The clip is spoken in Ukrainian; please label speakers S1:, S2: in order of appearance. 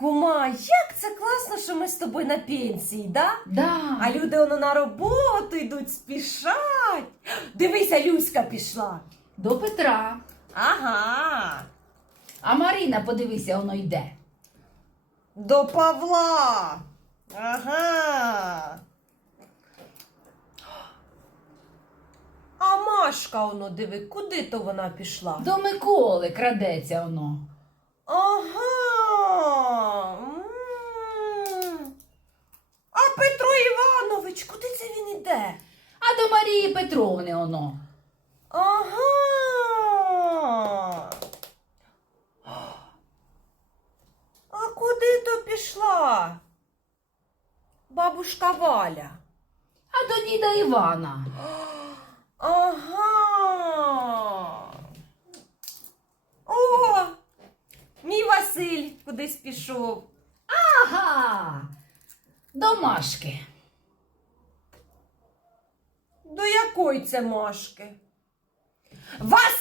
S1: Кума, як це класно, що ми з тобою на пенсії, да?
S2: Да.
S1: А люди воно на роботу йдуть, спішать. Дивися, Люська пішла.
S2: До Петра.
S1: Ага.
S2: А Марина, подивися, воно йде.
S1: До Павла. Ага. А Машка, воно диви, куди то вона пішла?
S2: До Миколи крадеться воно.
S1: Ага. Іванович, куди це він іде?
S2: А до Марії Петровни воно.
S1: Ага. А куди то пішла? Бабушка Валя.
S2: А до діда Івана.
S1: Ага. О! Мій Василь кудись пішов.
S2: Ага. До Машки.
S1: До якої це Машки? Василь!